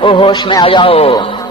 او ہوش میں آ جاؤ،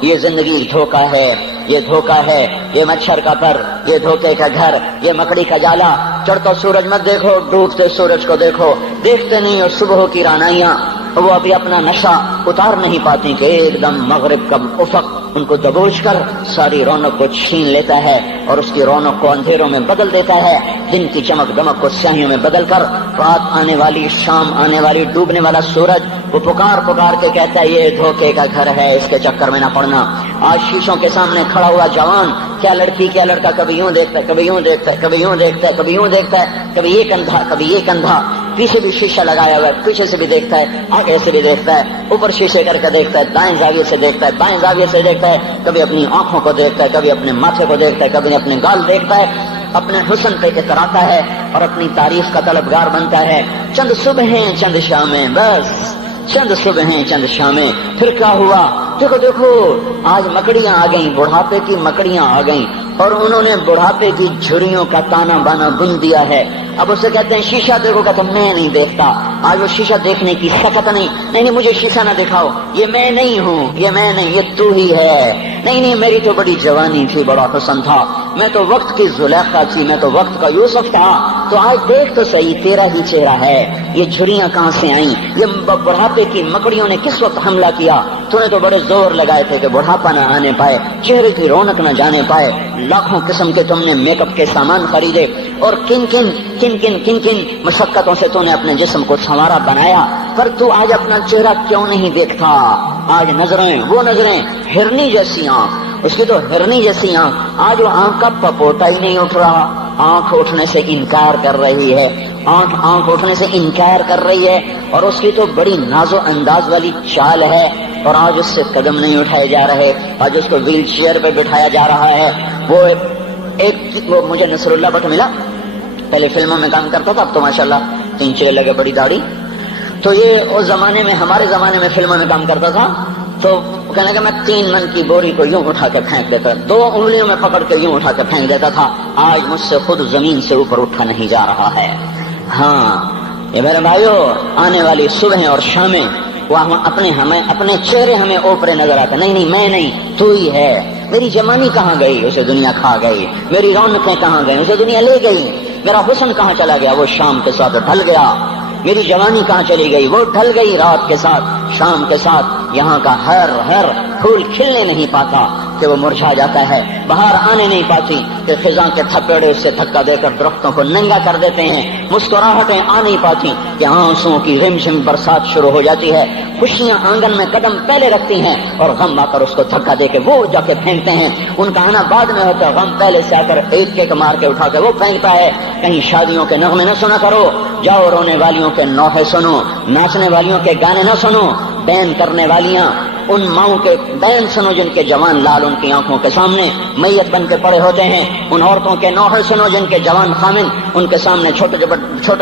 یہ زندگی دھوکا ہے، یہ دھوکا ہے، یہ مچھر کا پر، یہ دھوکے کا گھر، یہ مکڑی کا جالا۔ چڑھتا سورج مت دیکھو، ڈوبتے سورج کو دیکھو، دیکھتے نہیں اور صبح کی رانائیاں وہ ابھی اپنا نشہ اتار نہیں پاتی کہ ایک دم مغرب کا افق ان کو دبوچ کر ساری رونق کو چھین لیتا ہے اور اس کی رونق کو اندھیروں میں بدل دیتا ہے، دن کی چمک دمک کو سیاہیوں میں بدل کر رات آنے والی، شام آنے والی، ڈوبنے والا سورج وہ پکار پکار کے کہتا ہے یہ دھوکے کا گھر ہے، اس کے چکر میں نہ پڑنا۔ آج شیشوں کے سامنے کھڑا ہوا جوان کیا لڑکی کیا لڑکا کبھی یوں دیکھتا ہے، کبھی یوں دیکھتا ہے، کبھی یوں دیکھتا ہے، کبھی یوں دیکھتا ہے، کبھی ایک اندھا کبھی ایک اندھا، پیچھے بھی شیشہ لگایا ہوا ہے، پیچھے سے بھی دیکھتا ہے، آگے سے بھی دیکھتا ہے، اوپر شیشے کر کے دیکھتا ہے، دائیں زاویے سے دیکھتا ہے، بائیں زاویے سے دیکھتا ہے، کبھی اپنی آنکھوں کو دیکھتا ہے، کبھی اپنے ماتھے کو دیکھتا ہے، کبھی اپنے گال دیکھتا ہے، اپنے حسن پہ اتراتا ہے اور اپنی تعریف کا طلبگار بنتا ہے۔ چند صبحیں چند شامیں، بس چند صبحیں چند شامیں، پھر کیا ہوا؟ دیکھو دیکھو آج مکڑیاں آ گئیں، بڑھاپے کی مکڑیاں آ گئیں اور انہوں نے بڑھاپے کی جھریوں کا تانا بانا بن دیا ہے۔ اب اسے کہتے ہیں شیشہ دیکھو، کہتا میں نہیں دیکھتا۔ آج وہ شیشہ دیکھنے کی سکت نہیں مجھے شیشہ نہ دکھاؤ، یہ میں نہیں ہوں، یہ میں نہیں، یہ تو ہی ہے۔ نہیں میری تو بڑی جوانی تھی، بڑا حسن تھا، میں تو وقت کی زلیخا تھی، میں تو وقت کا یوسف تھا، تو آج دیکھ تو صحیح تیرا ہی چہرہ ہے۔ یہ جھریاں کہاں سے آئیں؟ یہ بڑھاپے کی مکڑیوں نے کس وقت حملہ کیا؟ تو نے تو بڑے زور لگائے تھے کہ بڑھاپا نہ آنے پائے، چہرے کی رونق نہ جانے پائے، لاکھوں قسم کے تم نے میک اپ کے سامان خریدے اور کن کن مشقتوں سے تو نے اپنے جسم کو سنوارا بنایا، پر تو آج اپنا چہرہ کیوں نہیں دیکھتا؟ آج نظریں وہ نظریں، ہرنی جیسی آنکھ، اس کی تو ہرنی جیسی آنکھ، آج وہ آنکھ کا پپوٹا ہی نہیں اٹھ رہا، آنکھ اٹھنے سے انکار کر رہی ہے، آنکھ اٹھنے سے انکار کر رہی ہے، اور اس کی تو بڑی ناز و انداز والی چال ہے، اور آج اس سے قدم نہیں اٹھائے جا رہے، آج اس کو ویل چیئر پہ بٹھایا جا رہا ہے۔ وہ مجھے نصر اللہ بٹ ملا، پہلے فلموں میں کام کرتا تھا، اب تو ماشاءاللہ 3 چیرے لگے، بڑی داڑھی، تو یہ اس زمانے میں، ہمارے زمانے میں فلموں میں کام کرتا تھا، تو کہنے لگا میں 3 من کی بوری کو یوں اٹھا کے پھینک دیتا، 2 انگلیوں میں پکڑ کے یوں اٹھا کے پھینک دیتا تھا، آج مجھ سے خود زمین سے اوپر اٹھا نہیں جا رہا ہے۔ ہاں یہ میرے بھائیو، آنے والی صبح اور شامیں وہ اپنے چہرے ہمیں اوپرے نظر آتے، نہیں میں نہیں، تو ہی ہے۔ میری جوانی کہاں گئی؟ اسے دنیا کھا گئی۔ میری رونقیں کہاں گئی؟ اسے دنیا لے گئی۔ میرا حسن کہاں چلا گیا؟ وہ شام کے ساتھ ڈھل گیا۔ میری جوانی کہاں چلی گئی؟ وہ ڈھل گئی رات کے ساتھ، شام کے ساتھ۔ یہاں کا ہر پھول کھلنے نہیں پاتا کہ وہ مرجھا جاتا ہے، بہار آنے نہیں پاتی کہ خزاں کے تھپیڑے اس سے دھکا دے کر درختوں کو ننگا کر دیتے ہیں، مسکراہٹیں آ نہیں پاتی کہ آنسوؤں کی رمجم برسات شروع ہو جاتی ہے، خوشیاں آنگن میں قدم پہلے رکھتی ہیں اور غم آ کر اس کو دھکا دے کے وہ جا کے پھینکتے ہیں۔ ان کا آنا بعد میں ہوتا ہے، غم پہلے سے آ کر ایک مار کے اٹھا کے وہ پھینکتا ہے۔ کہیں شادیوں کے نغمے نہ سنا کرو، جاؤ رونے والیوں کے نوحے سنو، ناچنے والیوں کے گانے نہ سنو، بین کرنے والیاں ان ماؤں کے بین سنو جن کے جوان لال ان کی آنکھوں کے سامنے میت بن کے پڑے ہوتے ہیں، ان عورتوں کے نوحے سنو جن کے جوان خامن ان کے سامنے چھوٹے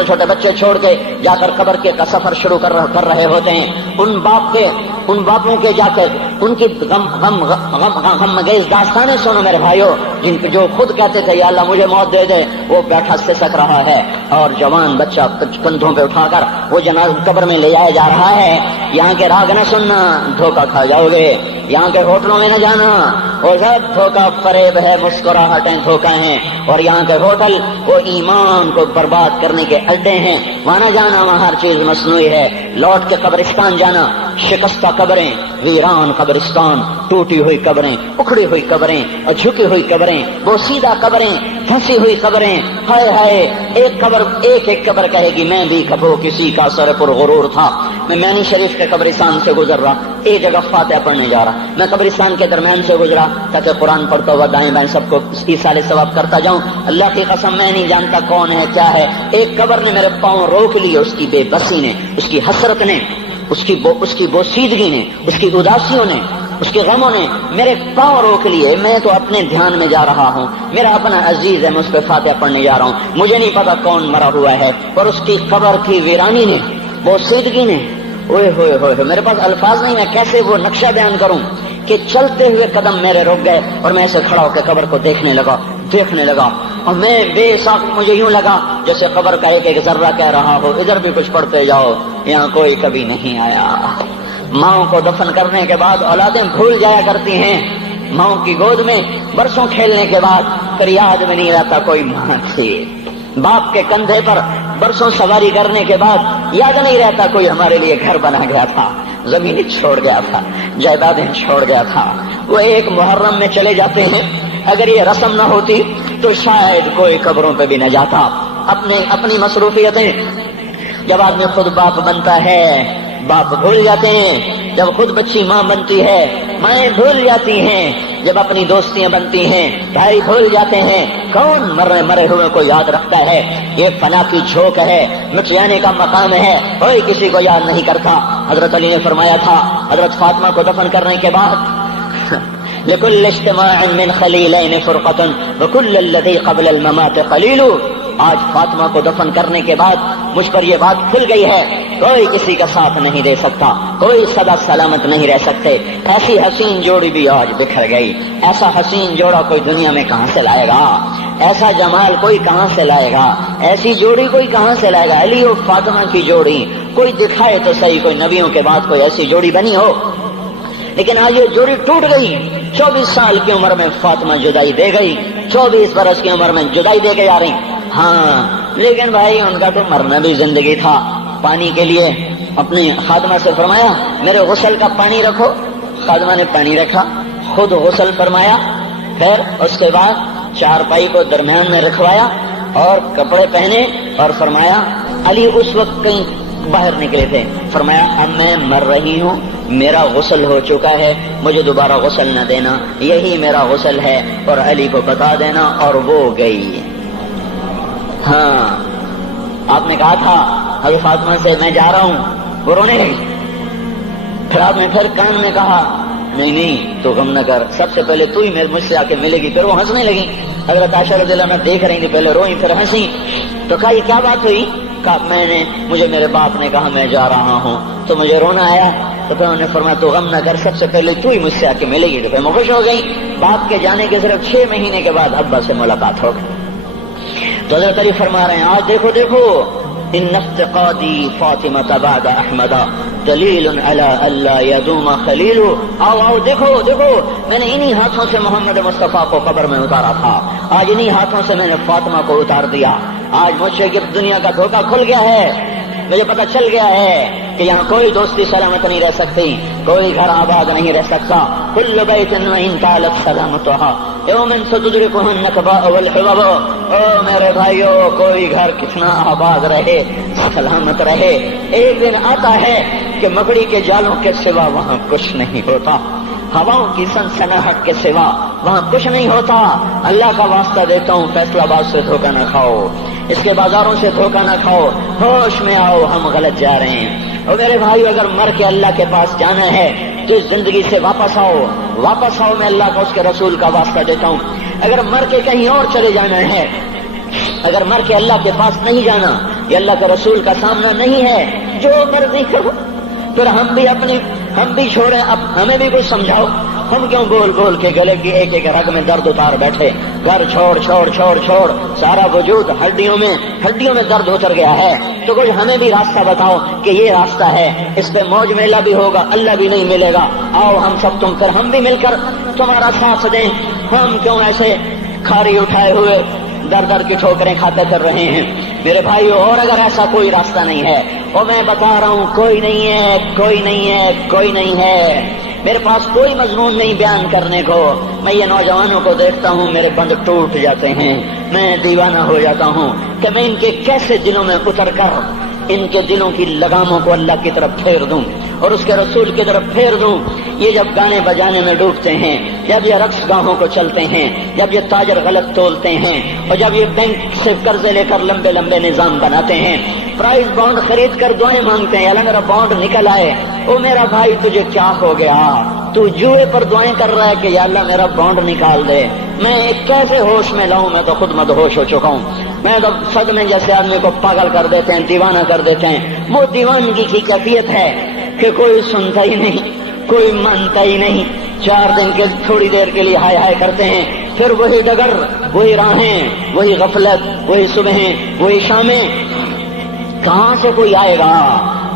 چھوٹے بچے چھوڑ کے جا کر قبر کے کا سفر شروع کر رہے ہوتے ہیں، ان باپوں کے جا کر ان کی غم گیز داستانیں سنو میرے بھائیو، جن کے جو خود کہتے تھے یا اللہ مجھے موت دے دے، وہ بیٹھا سسک رہا ہے اور جوان بچہ کندھوں پہ اٹھا کر وہ جنازہ قبر میں لے جایا جا رہا ہے۔ یہاں کے راگ نہ سننا، دھوکہ کھا جاؤ گے، یہاں کے ہوٹلوں میں نہ جانا، وہ سب دھوکہ فریب ہے، مسکراہٹیں دھوکہ ہیں، اور یہاں کے ہوٹل وہ ایمان کو برباد کرنے کے اڈے ہیں، وہاں نہ جانا، وہاں ہر چیز مصنوعی ہے۔ لوٹ کے قبرستان جانا، شکستہ قبریں، ویران قبرستان، ٹوٹی ہوئی قبریں، اکھڑی ہوئی قبریں اور جھکی ہوئی قبریں، بوسیدہ قبریں، پھنسی ہوئی قبریں، ہائے ہائے، ایک قبر کہے گی میں بھی کبھو کسی کا سر پر غرور تھا۔ میں مینی شریف کے قبرستان سے گزر رہا، ایک جگہ فاتحہ پڑھنے جا رہا، میں قبرستان کے درمیان سے گزرا، کہتے قرآن پڑھتا ہوا دائیں بائیں سب کو ایصال ثواب کرتا جاؤں، اللہ کی قسم میں نہیں جانتا کون ہے کیا ہے، ایک قبر نے میرے پاؤں روک لیے، اس کی بے بسی نے، اس کی حسرت نے، اس کی بوسیدگی نے، اس کی اداسیوں نے، اس کے غموں نے میرے پاؤں روک لیے۔ میں تو اپنے دھیان میں جا رہا ہوں، میرا اپنا عزیز ہے، میں اس پہ فاتحہ پڑھنے جا رہا ہوں، مجھے نہیں پتا کون مرا ہوا ہے، اور اس کی قبر کی ویرانی نے، بوسیدگی نے، اوئے ہوئے ہوئے، میرے پاس الفاظ نہیں، میں کیسے وہ نقشہ بیان کروں کہ چلتے ہوئے قدم میرے رک گئے اور میں ایسے کھڑا ہو کے قبر کو دیکھنے لگا، اور میں بے ساکھ، مجھے یوں لگا جیسے قبر کا ایک ذرہ کہہ رہا ہو ادھر بھی کچھ پڑھتے جاؤ، یہاں کوئی کبھی نہیں آیا، ماؤں کو دفن کرنے کے بعد اولادیں بھول جایا کرتی ہیں، ماؤں کی گود میں برسوں کھیلنے کے بعد پھر یاد میں نہیں رہتا کوئی ماں تھی، باپ کے کندھے پر برسوں سواری کرنے کے بعد یاد نہیں رہتا کوئی ہمارے لیے گھر بنا گیا تھا، زمین چھوڑ گیا تھا، جائیدادیں چھوڑ گیا تھا، وہ ایک محرم میں چلے جاتے ہیں۔ اگر یہ رسم نہ ہوتی تو شاید کوئی قبروں پہ بھی نہ جاتا۔ اپنی مصروفیتیں، جب آدمی خود باپ بنتا ہے باپ بھول جاتے ہیں، جب خود بچی ماں بنتی ہے مائیں بھول جاتی ہیں، جب اپنی دوستیاں بنتی ہیں بھائی بھول جاتے ہیں، کون مرے ہوئے کو یاد رکھتا ہے؟ یہ فنا کی جھوک ہے، مٹ جانے کا مقام ہے، کوئی کسی کو یاد نہیں کرتا۔ حضرت علی نے فرمایا تھا حضرت فاطمہ کو دفن کرنے کے بعد لكل اجتماع من خلیلین فرقۃ وكل الذی قبل الممات قلیل۔ آج فاطمہ کو دفن کرنے کے بعد مجھ پر یہ بات کھل گئی ہے، کوئی کسی کا ساتھ نہیں دے سکتا، کوئی سدا سلامت نہیں رہ سکتے۔ ایسی حسین جوڑی بھی آج بکھر گئی، ایسا حسین جوڑا کوئی دنیا میں کہاں سے لائے گا؟ ایسا جمال کوئی کہاں سے لائے گا؟ ایسی جوڑی کوئی کہاں سے لائے گا؟ علی اور فاطمہ کی جوڑی کوئی دکھائے تو صحیح، کوئی نبیوں کے بعد کوئی ایسی جوڑی بنی ہو۔ لیکن آج یہ جوڑی ٹوٹ گئی۔ 24 سال کی عمر میں فاطمہ جدائی دے گئی، 24 برس کی عمر میں جدائی دے کے جا رہی۔ ہاں لیکن بھائی ان کا تو مرنا بھی زندگی تھا۔ پانی کے لیے اپنی خادمہ سے فرمایا میرے غسل کا پانی رکھو، خادمہ نے پانی رکھا، خود غسل فرمایا، پھر اس کے بعد چارپائی کو درمیان میں رکھوایا اور کپڑے پہنے اور فرمایا علی اس وقت کہیں باہر نکلے تھے، فرمایا اب میں مر رہی ہوں، میرا غسل ہو چکا ہے، مجھے دوبارہ غسل نہ دینا، یہی میرا غسل ہے اور علی کو بتا دینا، اور وہ گئی۔ ہاں آپ نے کہا تھا حضرت فاطمہ سے میں جا رہا ہوں، وہ رونے لگی، پھر آپ نے پھر کان میں کہا نہیں تو غم نہ کر، سب سے پہلے تو ہی مجھ سے آ کے ملے گی۔ پھر وہ ہنسنے لگی، حضرت عائشہ رضی اللہ عنہا دیکھ رہی تھی، پہلے روئی پھر ہنسی، تو کہا یہ کیا بات ہوئی؟ کہا مجھے میرے باپ نے کہا میں جا رہا ہوں تو مجھے رونا آیا، تو پھر انہوں نے فرمایا تو غم نہ کر، سب سے پہلے تو ہی مجھ سے آ کے ملے گی۔ تو پھر میں خوش ہو گئی۔ باپ کے جانے کے صرف 6 مہینے کے بعد ابا سے ملاقات ہو گئی۔ تو حضرت علی فرما رہے ہیں آج دیکھو دیکھو ان افتقادی فاطمہ بعد احمد دلیل علی اللہ یدوم خلیل۔ آؤ آؤ دیکھو دیکھو، میں نے انہی ہاتھوں سے محمد مصطفیٰ کو قبر میں اتارا تھا، آج انہی ہاتھوں سے میں نے فاطمہ کو اتار دیا۔ آج مجھ سے کہ دنیا کا دھوکہ کھل گیا ہے، مجھے پتہ چل گیا ہے کہ یہاں کوئی دوستی سلامت نہیں رہ سکتی، کوئی گھر آباد نہیں رہ سکتا۔ کل بیت وان طالت سلامتها یوما ستدرکہ النکباء والحباب۔ او میرے بھائیو، کوئی گھر کتنا آباد رہے، سلامت رہے، ایک دن آتا ہے کہ مکڑی کے جالوں کے سوا وہاں کچھ نہیں ہوتا، ہواؤں کی سنسناہٹ کے سوا وہاں کچھ نہیں ہوتا۔ اللہ کا واسطہ دیتا ہوں فیصلہ آباد سے دھوکہ نہ کھاؤ، اس کے بازاروں سے دھوکہ نہ کھاؤ، ہوش میں آؤ، ہم غلط جا رہے ہیں۔ اور میرے بھائی اگر مر کے اللہ کے پاس جانا ہے تو اس زندگی سے واپس آؤ، واپس آؤ، میں اللہ کا اس کے رسول کا واسطہ دیتا ہوں۔ اگر مر کے کہیں اور چلے جانا ہے، اگر مر کے اللہ کے پاس نہیں جانا، یہ اللہ کے رسول کا سامنا نہیں ہے، جو مرضی کرو، پھر ہم بھی چھوڑیں، اب ہمیں بھی کچھ سمجھاؤ، ہم کیوں بول بول کے گلے کی ایک ایک رگ میں درد اتار بیٹھے؟ گھر چھوڑ چھوڑ چھوڑ چھوڑ، سارا وجود ہڈیوں میں درد اتر گیا ہے، تو کوئی ہمیں بھی راستہ بتاؤ کہ یہ راستہ ہے، اس پہ موج میلہ بھی ہوگا، اللہ بھی نہیں ملے گا، آؤ ہم سب تم کر ہم بھی مل کر تمہارا ساتھ دیں۔ ہم کیوں ایسے کھاری اٹھائے ہوئے در در کی ٹھوکریں کھاتے کر رہے ہیں؟ میرے بھائیو، اور اگر ایسا کوئی راستہ نہیں ہے، اور میں بتا رہا ہوں کوئی نہیں ہے، کوئی نہیں ہے، کوئی نہیں ہے، میرے پاس کوئی مضمون نہیں بیان کرنے کو، میں یہ نوجوانوں کو دیکھتا ہوں میرے بند ٹوٹ جاتے ہیں، میں دیوانہ ہو جاتا ہوں کہ میں ان کے کیسے دلوں میں اتر کر ان کے دلوں کی لگاموں کو اللہ کی طرف پھیر دوں اور اس کے رسول کی طرف پھیر دوں۔ یہ جب گانے بجانے میں ڈوبتے ہیں، جب یہ رقص گاہوں کو چلتے ہیں، جب یہ تاجر غلط تولتے ہیں، اور جب یہ بینک سے قرضے لے کر لمبے لمبے نظام بناتے ہیں، پرائز بانڈ خرید کر دعائیں مانگتے ہیں اللہ میرا بانڈ نکل آئے، او میرا بھائی تجھے کیا ہو گیا؟ تو جوئے پر دعائیں کر رہا ہے کہ یا اللہ میرا بانڈ نکال دے۔ میں کیسے ہوش میں لاؤں؟ میں تو خود مدہوش ہو چکا ہوں۔ میں تو صدمے جیسے آدمی کو پاگل کر دیتے ہیں، دیوانہ کر دیتے ہیں۔ وہ دیوانگی کی کیفیت ہے کہ کوئی سنتا ہی نہیں، کوئی مانتا ہی نہیں، 4 دن کے تھوڑی دیر کے لیے ہائے ہائے کرتے ہیں، پھر وہی ڈگر، وہی راہیں، وہی غفلت، وہی صبحیں، وہی شامیں۔ کہاں سے کوئی آئے گا؟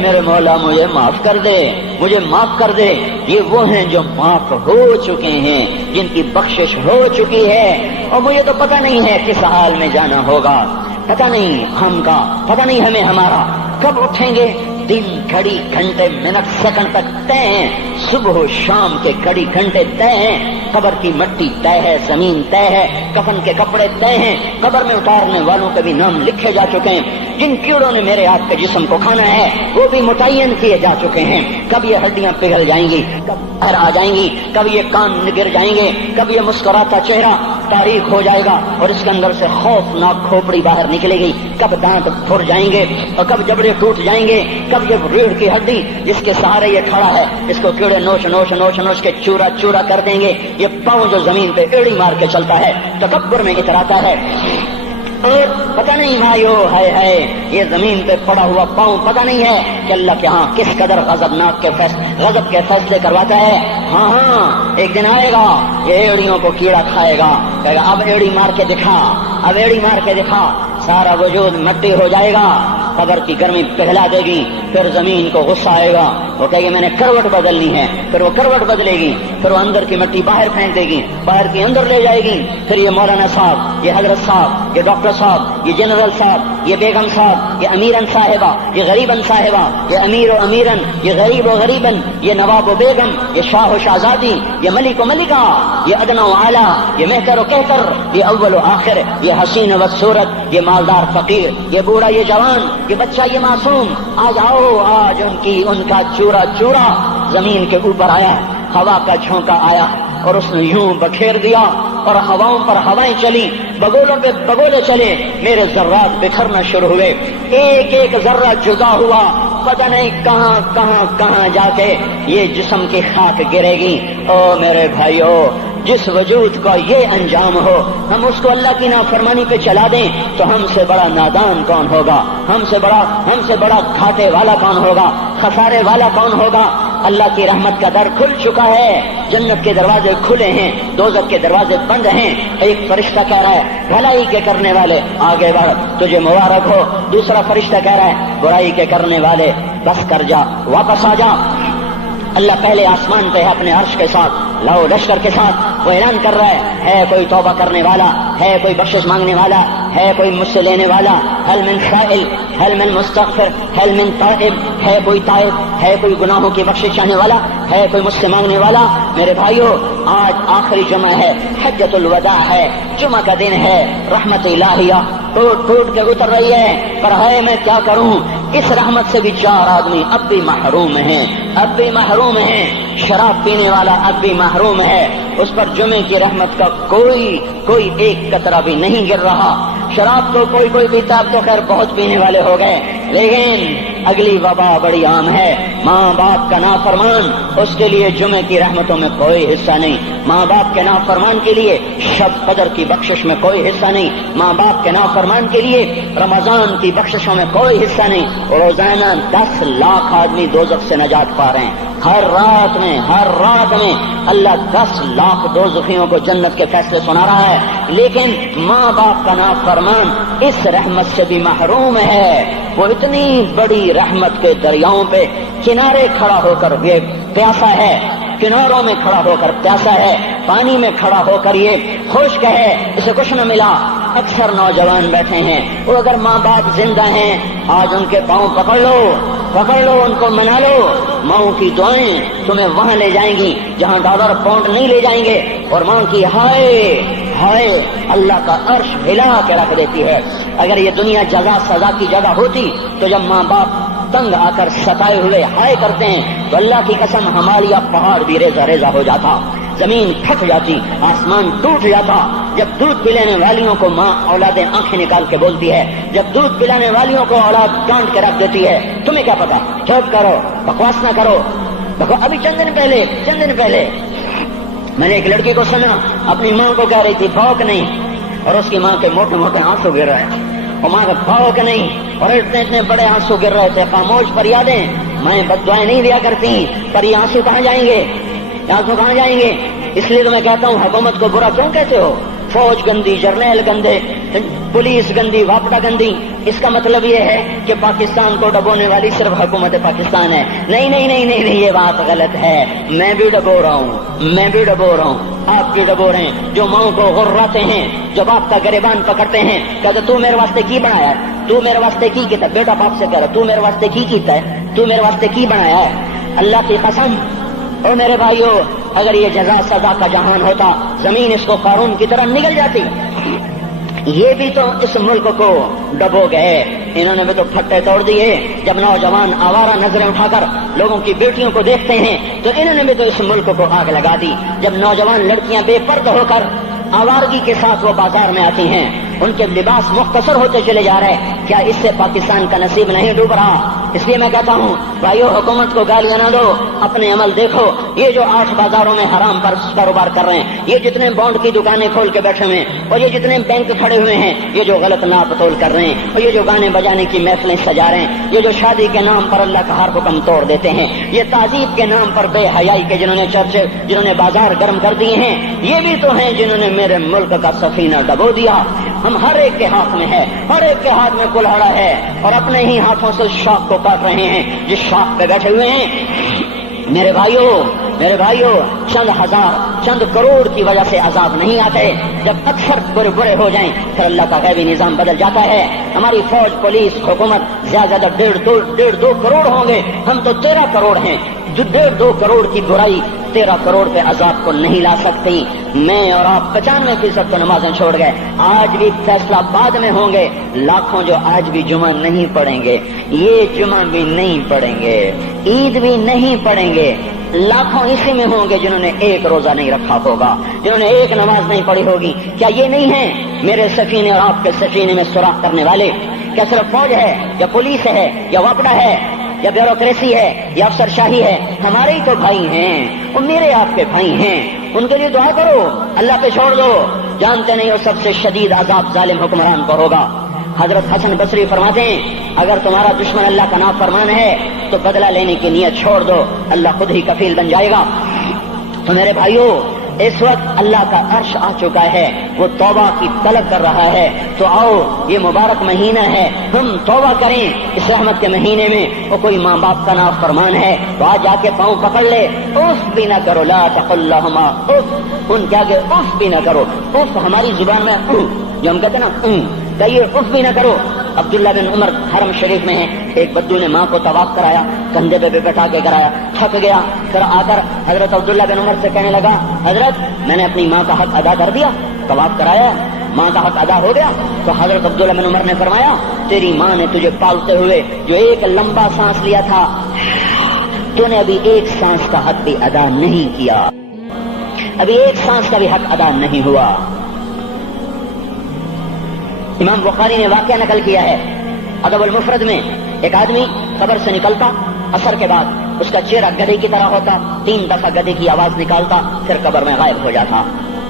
میرے مولا مجھے معاف کر دے، مجھے معاف کر دے۔ یہ وہ ہیں جو معاف ہو چکے ہیں، جن کی بخشش ہو چکی ہے، اور مجھے تو پتہ نہیں ہے کس حال میں جانا ہوگا، پتہ نہیں ہم کا، پتہ نہیں ہمیں ہمارا کب اٹھیں گے۔ دن گھڑی گھنٹے منٹ سیکنڈ تک طے ہیں، صبح و شام کے گھڑی گھنٹے طے ہیں، قبر کی مٹی طے ہے، زمین طے ہے، کفن کے کپڑے طے ہیں، قبر میں اتارنے والوں کے بھی نام لکھے جا چکے ہیں۔ جن کیڑوں نے میرے آپ کے جسم کو کھانا ہے وہ بھی متعین کیے جا چکے ہیں۔ کب یہ ہڈیاں پگھل جائیں گی، کب باہر آ جائیں گی، کب یہ کان گر جائیں گے، کب یہ مسکراتا چہرہ تاریخ ہو جائے گا اور اس کے اندر سے خوفناک کھوپڑی باہر نکلے گی، کب دانت پھر جائیں گے اور کب جبڑے ٹوٹ جائیں گے، کب یہ ریڑھ کی ہڈی جس کے سہارے یہ کھڑا ہے اس کو کیڑے نوچ نوچ نوچ نوچ کے چورا چورا کر دیں گے۔ یہ پاؤں جو زمین پہ ایڑی مار کے چلتا ہے، تکبر میں اتراتا ہے، اور پتہ نہیں بھائیو ہے یہ زمین پہ پڑا ہوا پاؤں پتہ نہیں ہے کہ اللہ کے ہاں کس قدر غضب کے فیصلے کرواتا ہے۔ ہاں ایک دن آئے گا یہ ایڑیوں کو کیڑا کھائے گا، کہے گا اب ایڑی مار کے دکھا، اب ایڑی مار کے دکھا، سارا وجود مٹی ہو جائے گا، قبر کی گرمی پگھلا دے گی، پھر زمین کو غصہ آئے گا، وہ کہے گی میں نے کروٹ بدلنی ہے، پھر وہ کروٹ بدلے گی، پھر وہ اندر کی مٹی باہر پھینک دے گی، باہر کی اندر لے جائے گی، پھر یہ مولانا صاحب، یہ حضرت صاحب، یہ ڈاکٹر صاحب، یہ جنرل صاحب، یہ بیگم صاحب، یہ امیرن صاحبہ، یہ غریبن صاحبہ، یہ امیر و امیرن، یہ غریب و غریبن، یہ نواب و بیگم، یہ شاہ و شہزادی، یہ ملک و ملکہ، یہ ادنا و اعلیٰ، یہ مہتر و کہتر، یہ اول و آخر، یہ حسین و صورت، یہ مالدار فقیر، یہ بوڑھا یہ جوان، یہ بچہ یہ معصوم، آج آؤ، آج ان کا چورا چورا زمین کے اوپر آیا، ہوا کا جھونکا آیا اور اس نے یوں بکھیر دیا اور ہواؤں پر ہوائیں چلی، بگولوں پہ بگولے چلے، میرے ذرات بکھرنا شروع ہوئے، ایک ایک ذرہ جدا ہوا، پتہ نہیں کہاں کہاں کہاں جا کے یہ جسم کی خاک گرے گی۔ او میرے بھائیو، جس وجود کا یہ انجام ہو، ہم اس کو اللہ کی نافرمانی پہ چلا دیں تو ہم سے بڑا نادان کون ہوگا، ہم سے بڑا گھاٹے والا کون ہوگا، خسارے والا کون ہوگا۔ اللہ کی رحمت کا در کھل چکا ہے، جنت کے دروازے کھلے ہیں، دوزخ کے دروازے بند ہیں۔ ایک فرشتہ کہہ رہا ہے بھلائی کے کرنے والے آگے بڑھ، تجھے مبارک ہو۔ دوسرا فرشتہ کہہ رہا ہے برائی کے کرنے والے بس کر جا، واپس آ جا۔ اللہ پہلے آسمان پہ ہے اپنے عرش کے ساتھ، لاؤ لشکر کے ساتھ، وہ اعلان کر رہا ہے کوئی توبہ کرنے والا، ہے کوئی بخشش مانگنے والا، ہے کوئی مجھ سے لینے والا، هل من سائل، هل من مستغفر، هل من تائب، ہے کوئی تائب، ہے کوئی گناہوں کی بخشش چاہنے والا، ہے کوئی مجھ سے مانگنے والا۔ میرے بھائیو، آج آخری جمعہ ہے، حجۃ الوداع ہے، جمعہ کا دن ہے، رحمت الہیہ ٹوٹ ٹوٹ کے اتر رہی ہے، پر ہے میں کیا کروں، اس رحمت سے بھی 4 آدمی اب بھی محروم ہیں، اب بھی محروم ہیں۔ شراب پینے والا اب بھی محروم ہے، اس پر جمعے کی رحمت کا کوئی ایک قطرہ بھی نہیں گر رہا۔ شراب تو کوئی پیتا، اب تو خیر بہت پینے والے ہو گئے، لیکن اگلی وبا بڑی عام ہے، ماں باپ کا نافرمان، اس کے لیے جمعے کی رحمتوں میں کوئی حصہ نہیں، ماں باپ کے نافرمان کے لیے شب قدر کی بخشش میں کوئی حصہ نہیں، ماں باپ کے نافرمان کے لیے رمضان کی بخششوں میں کوئی حصہ نہیں۔ روزانہ 10 لاکھ آدمی دوزخ سے نجات پا رہے ہیں، ہر رات میں اللہ 10 لاکھ دوزخیوں کو جنت کے فیصلے سنا رہا ہے، لیکن ماں باپ کا نافرمان اس رحمت سے بھی محروم ہے۔ وہ اتنی بڑی رحمت کے دریاؤں پہ کنارے کھڑا ہو کر یہ پیاسا ہے، کناروں میں کھڑا ہو کر پیاسا ہے، پانی میں کھڑا ہو کر یہ خشک ہے، اسے کچھ نہ ملا۔ اکثر نوجوان بیٹھے ہیں، وہ اگر ماں باپ زندہ ہیں آج ان کے پاؤں پکڑ لو، ان کو منا لو، ماؤں کی دعائیں تمہیں وہاں لے جائیں گی جہاں ڈالر پاؤنڈ نہیں لے جائیں گے، اور ماں کی ہائے اللہ کا عرش ہلا کے رکھ دیتی ہے۔ اگر یہ دنیا جزا سزا کی جگہ ہوتی تو جب ماں باپ تنگ آ کر ستائے ہوئے ہائے کرتے ہیں تو اللہ کی قسم ہمارا پہاڑ بھی ریزہ ریزہ ہو جاتا، زمین پھٹ جاتی، آسمان ٹوٹ جاتا۔ جب دودھ پلانے والیوں کو ماں اولادیں آنکھیں نکال کے بولتی ہے، جب دودھ پلانے والیوں کو اولاد ڈانٹ کے رکھ دیتی ہے، تمہیں کیا پتا، چپ کرو، بکواس نہ کرو۔ ابھی چند دن پہلے میں نے ایک لڑکی کو سنا، اپنی ماں کو کہہ رہی تھی بھوک نہیں، اور اس کی ماں کے موٹے موٹے آنسو گر رہے ہیں، اور ماں کا بھوک نہیں، اور اتنے بڑے آنسو گر رہے تھے۔ خاموش فریادیں، میں بد دعائیں نہیں دیا کرتی، پر یہ آنسو کہاں جائیں گے، اس لیے تو میں کہتا ہوں حکومت کو برا کیوں کہتے ہو، فوج گندی، جرنیل گندے، پولیس گندی، واپڈا گندی، اس کا مطلب یہ ہے کہ پاکستان کو ڈبونے والی صرف حکومت پاکستان ہے. نہیں نہیں نہیں نہیں نہیں، یہ بات غلط ہے. میں بھی ڈبو رہا ہوں، میں بھی ڈبو رہا ہوں، آپ بھی ڈبو رہے ہیں. جو ماؤں کو غراتے ہیں، جو باپ کا گریبان پکڑتے ہیں، کہتے تو میرے واسطے کی بنایا ہے، تو میرے واسطے کی کیتا ہے. بیٹا باپ سے کہہ رہا تو میرے واسطے کی کیتا ہے، تو میرے واسطے کی بنایا ہے. اللہ کی قسم او میرے بھائیو، اگر یہ جزا سزا کا جہان ہوتا، زمین اس کو قارون کی طرح نگل جاتی. یہ بھی تو اس ملک کو ڈبو گئے، انہوں نے بھی تو پھٹے توڑ دیے. جب نوجوان آوارہ نظریں اٹھا کر لوگوں کی بیٹیوں کو دیکھتے ہیں تو انہوں نے بھی تو اس ملک کو آگ لگا دی. جب نوجوان لڑکیاں بے پردہ ہو کر آوارگی کے ساتھ وہ بازار میں آتی ہیں، ان کے لباس مختصر ہوتے چلے جا رہے ہیں، کیا اس سے پاکستان کا نصیب نہیں ڈوب رہا؟ اس لیے میں کہتا ہوں بھائیو، حکومت کو گالیاں نہ دو، اپنے عمل دیکھو. یہ جو 8 بازاروں میں حرام پر کاروبار کر رہے ہیں، یہ جتنے بانڈ کی دکانیں کھول کے بیٹھے ہوئے ہیں، اور یہ جتنے بینک کھڑے ہوئے ہیں، یہ جو غلط ناپ تول کر رہے ہیں، اور یہ جو گانے بجانے کی محفلیں سجا رہے ہیں، یہ جو شادی کے نام پر اللہ کا ہر حکم توڑ دیتے ہیں، یہ تعذیب کے نام پر بے حیائی کے جنہوں نے چرچے، جنہوں نے بازار گرم کر دیے ہیں، یہ بھی تو ہیں جنہوں نے میرے ملک کا سفینہ ڈبو دیا. ہم ہر ایک کے ہاتھ میں ہے، ہر ایک کے ہاتھ میں کلہاڑا ہے، اور اپنے ہی ہاتھوں سے شاخ کو کاٹ رہے ہیں جس شاخ پہ بیٹھے ہوئے ہیں. میرے بھائیوں، چند ہزار، چند کروڑ کی وجہ سے عذاب نہیں آتے. جب اکثر برے ہو جائیں پھر اللہ کا غیبی نظام بدل جاتا ہے. ہماری فوج، پولیس، حکومت زیادہ 1.5-2 کروڑ ہوں گے، ہم تو 13 کروڑ ہیں. جو 1.5-2 کروڑ کی برائی 13 کروڑ پہ عذاب کو نہیں لا سکتی. میں اور آپ 95% تو نمازیں چھوڑ گئے، آج بھی فیصلہ بعد میں ہوں گے. لاکھوں جو آج بھی جمعہ نہیں پڑھیں گے، یہ جمعہ بھی نہیں پڑھیں گے، عید بھی نہیں پڑھیں گے. لاکھوں اسی میں ہوں گے جنہوں نے ایک روزہ نہیں رکھا ہوگا، جنہوں نے ایک نماز نہیں پڑھی ہوگی. کیا یہ نہیں ہے میرے سفینے اور آپ کے سفینے میں سوراخ کرنے والے؟ کیا صرف فوج ہے یا پولیس ہے یا وپڈا ہے یا بیوروکریسی ہے یا افسر شاہی ہے؟ ہمارے ہی تو بھائی ہیں، وہ میرے آپ کے بھائی ہیں. ان کے لیے دعا کرو، اللہ پہ چھوڑ دو. جانتے نہیں وہ سب سے شدید عذاب ظالم حکمران کو ہوگا. حضرت حسن بصری فرماتے ہیں اگر تمہارا دشمن اللہ کا نافرمان ہے تو بدلہ لینے کی نیت چھوڑ دو، اللہ خود ہی کفیل بن جائے گا. تو میرے بھائیوں، اس وقت اللہ کا عرش آ چکا ہے، وہ توبہ کی طلب کر رہا ہے. تو آؤ، یہ مبارک مہینہ ہے، ہم توبہ کریں. اس رحمت کے مہینے میں وہ کوئی ماں باپ کا نافرمان ہے تو آج جا کے پاؤں پکڑ لے، اف بھی نہ کرو، لا تقل لہما اف، ان کے آگے اف بھی نہ کرو. اف ہماری زبان میں جو ہم کہتے ہیں نا، کہیے اف بھی نہ کرو. عبداللہ بن عمر حرم شریف میں ہیں، ایک بدو نے ماں کو طواف کرایا، کندھے پہ بٹھا کے کرایا، تھک گیا. پھر آ کر حضرت عبداللہ بن عمر سے کہنے لگا حضرت میں نے اپنی ماں کا حق ادا کر دیا، طواف کرایا، ماں کا حق ادا ہو گیا. تو حضرت عبداللہ بن عمر نے فرمایا تیری ماں نے تجھے پالتے ہوئے جو ایک لمبا سانس لیا تھا، تو نے ابھی ایک سانس کا حق بھی ادا نہیں کیا، ابھی ایک سانس کا بھی حق ادا نہیں ہوا. امام بخاری نے واقعہ نقل کیا ہے ادب المفرد میں، ایک آدمی قبر سے نکلتا، عصر کے بعد اس کا چہرہ گدھے کی طرح ہوتا، 3 دفعہ گدھے کی آواز نکالتا، پھر قبر میں غائب ہو جاتا.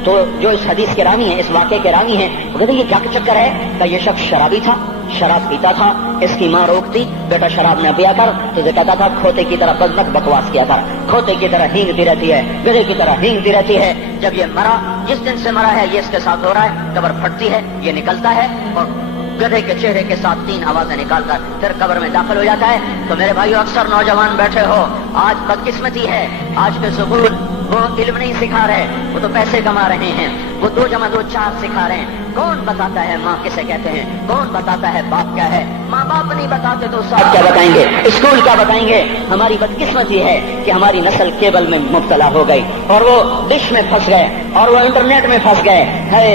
تو جو اس حدیث کے راوی ہیں، اس واقعے کے راوی ہیں، وہ کہتے ہیں یہ کیا چکر ہے؟ کہ یہ شخص شرابی تھا، شراب پیتا تھا. اس کی ماں روکتی بیٹا شراب نہ پیا کر، تو یہ کہتا تھا کھوتے کی طرح بزمت بکواس کیا کر، کھوتے کی طرح ہینگتی رہتی ہے، گدھے کی طرح ہینگتی رہتی ہے. جب یہ مرا، جس دن سے مرا ہے یہ اس کے ساتھ ہو رہا ہے، قبر پھٹتی ہے، یہ نکلتا ہے اور گدھے کے چہرے کے ساتھ 3 آوازیں نکال کر پھر قبر میں داخل ہو جاتا ہے. تو میرے بھائیو، اکثر نوجوان بیٹھے ہو، آج بدقسمتی ہے، آج کے سکول وہ علم نہیں سکھا رہے، وہ تو پیسے کما رہے ہیں، وہ 2 × 2 4 سکھا رہے ہیں. کون بتاتا ہے ماں کسے کہتے ہیں؟ کون بتاتا ہے باپ کیا ہے؟ ماں باپ نہیں بتاتے تو استاد کیا بتائیں گے؟ اسکول کیا بتائیں گے؟ ہماری بدقسمتی ہے کہ ہماری نسل کیبل میں مبتلا ہو گئی اور وہ ڈش میں پھنس گئے اور وہ انٹرنیٹ میں پھنس گئے. ہے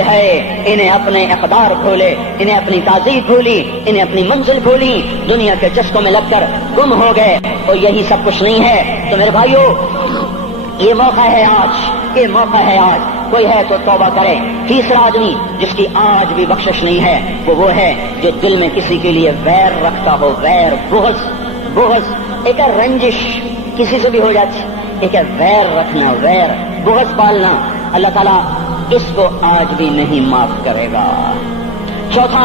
انہیں اپنے اقدار بھولے، انہیں اپنی تہذیب بھولی، انہیں اپنی منزل بھولی، دنیا کے چسکوں میں لگ کر گم ہو گئے. اور یہی سب کچھ نہیں ہے. تو میرے بھائیو، یہ موقع ہے آج، یہ موقع ہے آج. کوئی ہے تو توبہ کرے. تیسرا آدمی جس کی آج بھی بخشش نہیں ہے وہ ہے جو دل میں کسی کے لیے ویر رکھتا ہو، ویر، بغض. ایک ہے رنجش، کسی سے بھی ہو جاتی، ایک ہے ویر رکھنا، ویر، بغض پالنا. اللہ تعالیٰ اس کو آج بھی نہیں معاف کرے گا. چوتھا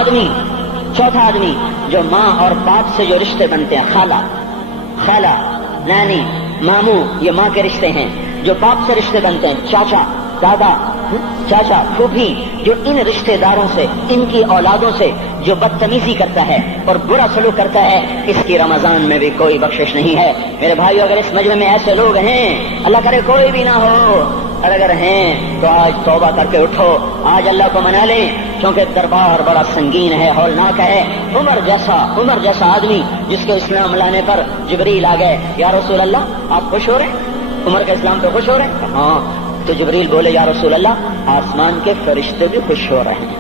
آدمی جو ماں اور باپ سے جو رشتے بنتے ہیں، خالہ، نانی، ماموں، یہ ماں کے رشتے ہیں. جو باپ سے رشتے بنتے ہیں، چاچا، دادا، چاچا پھوپھی جو ان رشتہ داروں سے، ان کی اولادوں سے جو بدتمیزی کرتا ہے اور برا سلوک کرتا ہے، اس کی رمضان میں بھی کوئی بخشش نہیں ہے۔ میرے بھائیو، اگر اس مجمع میں ایسے لوگ ہیں، اللہ کرے کوئی بھی نہ ہو، اور اگر ہیں تو آج توبہ کر کے اٹھو، آج اللہ کو منا لیں، کیونکہ دربار بڑا سنگین ہے، ہولناک ہے۔ عمر جیسا آدمی جس کے اسلام لانے پر جبریل آ گئے، یا رسول اللہ آپ خوش ہو رہے ہیں؟ عمر کے اسلام پہ خوش ہو رہے ہیں؟ ہاں۔ تو جبریل بولے، یا رسول اللہ آسمان کے فرشتے بھی خوش ہو رہے ہیں،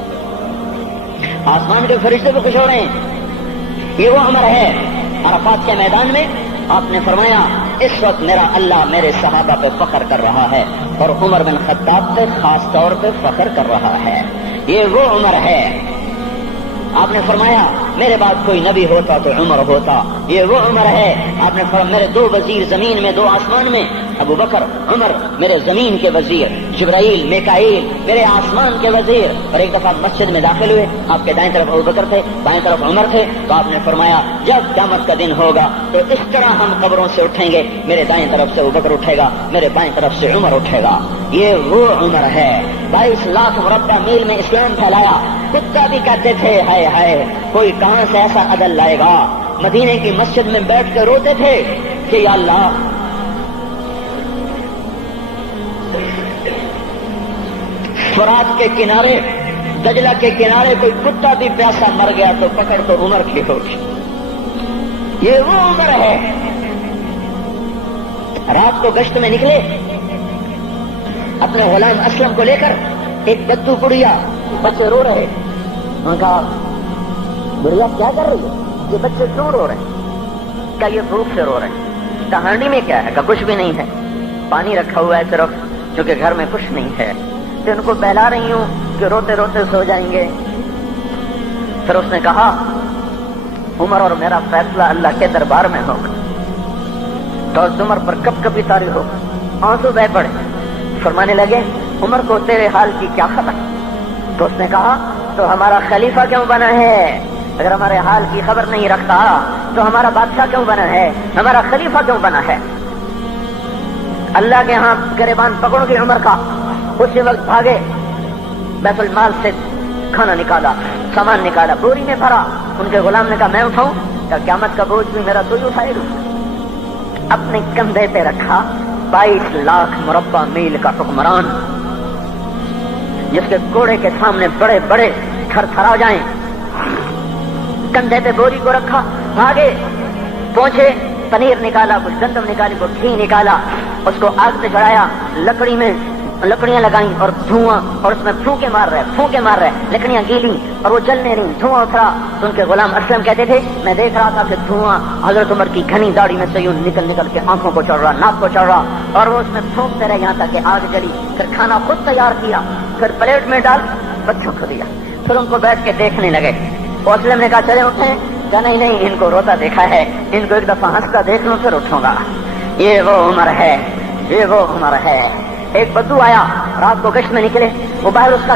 آسمان کے فرشتے بھی خوش ہو رہے ہیں۔ یہ وہ عمر ہے۔ عرفات کے میدان میں آپ نے فرمایا، اس وقت میرا اللہ میرے صحابہ پہ فخر کر رہا ہے اور عمر بن خطاب پہ خاص طور پہ فخر کر رہا ہے۔ یہ وہ عمر ہے۔ آپ نے فرمایا، میرے بعد کوئی نبی ہوتا تو عمر ہوتا۔ یہ وہ عمر ہے۔ آپ نے فرمایا، میرے دو وزیر زمین میں، دو آسمان میں، ابو بکر عمر میرے زمین کے وزیر، جبرائیل میکائیل میرے آسمان کے وزیر۔ اور ایک دفعہ مسجد میں داخل ہوئے، آپ کے دائیں طرف ابو بکر تھے، بائیں طرف عمر تھے، تو آپ نے فرمایا، جب قیامت کا دن ہوگا تو اس طرح ہم قبروں سے اٹھیں گے، میرے دائیں طرف سے ابو بکر اٹھے گا، میرے بائیں طرف سے عمر اٹھے گا۔ یہ وہ عمر ہے۔ 22 لاکھ مربع میل میں اسلام پھیلایا۔ کتا بھی کہتے تھے، ہائے ہائے کوئی کہاں سے ایسا عدل لائے گا۔ مدینے کی مسجد میں بیٹھ کے روتے تھے کہ یا اللہ، فرات کے کنارے، دجلہ کے کنارے کوئی کتا بھی پیاسا مر گیا تو پکڑ تو عمر کی ہوگی۔ یہ وہ عمر ہے۔ رات کو گشت میں نکلے اپنے غلام اسلم کو لے کر، ایک بدو بڑھیا، بچے رو رہے، انہوں نے کہا، بڑھیا کیا کر رہی ہے؟ یہ بچے کیوں رو رہے ہیں؟ کہا یہ بھوک سے رو رہے ہیں۔ کہانی میں کیا ہے؟ کہا کچھ بھی نہیں ہے، پانی رکھا ہوا ہے صرف، کیونکہ گھر میں کچھ نہیں ہے، تو ان کو بہلا رہی ہوں کہ روتے روتے سو جائیں گے۔ پھر اس نے کہا، عمر اور میرا فیصلہ اللہ کے دربار میں ہوگا، تو عمر پر کب کبھی طاری ہوگا۔ آنسو بہ پڑے۔ فرمانے لگے، عمر کو تیرے حال کی کیا خبر؟ تو اس نے کہا، تو ہمارا خلیفہ کیوں بنا ہے؟ اگر ہمارے حال کی خبر نہیں رکھتا تو ہمارا بادشاہ کیوں بنا ہے؟ ہمارا خلیفہ کیوں بنا ہے؟ اللہ کے ہاں گریبان پکڑو گے عمر کا۔ اسی وقت بھاگے، بیت المال سے کھانا نکالا، سامان نکالا، بوری میں بھرا۔ ان کے غلام نے کہا میں اٹھاؤں؟ کہ قیامت کا بوجھ بھی میرا تو ہی اٹھائے گا۔ اپنے کندھے پہ رکھا 22 لاکھ مربع میل کا حکمران، جس کے گھوڑے کے سامنے بڑے بڑے تھر تھرا جائیں، کندھے پہ بوری کو رکھا، بھاگے، پہنچے، پنیر نکالا، کچھ گندم نکالی، کچھ گھی نکالا، اس کو آگ پہ چڑھایا، لکڑی میں لکڑیاں لگائیں اور دھواں، اور اس میں پھونکے مار رہے، لکڑیاں گیلی اور وہ جلنے رہی، دھواں اترا۔ تو ان کے غلام اسلم کہتے تھے، میں دیکھ رہا تھا کہ دھواں حضرت عمر کی گھنی داڑھی میں سے یوں نکل نکل کے آنکھوں کو چڑھ رہا، ناک کو چڑھ رہا، اور وہ اس میں پھونکتے رہے یہاں تک کہ آگ جلی۔ پھر کھانا خود تیار کیا، پھر پلیٹ میں ڈال بچوں کو دیا، پھر ان کو بیٹھ کے دیکھنے لگے۔ اسلم نے کہا چلے اٹھیں؟ کہا نہیں، ان کو روتا دیکھا ہے، ان کو ایک دفعہ ہنستا دیکھ لوں پھر اٹھوں گا۔ یہ وہ عمر ہے، یہ وہ عمر ہے۔ ایک بدو آیا، رات کو گشت میں نکلے، وہ باہر اس کا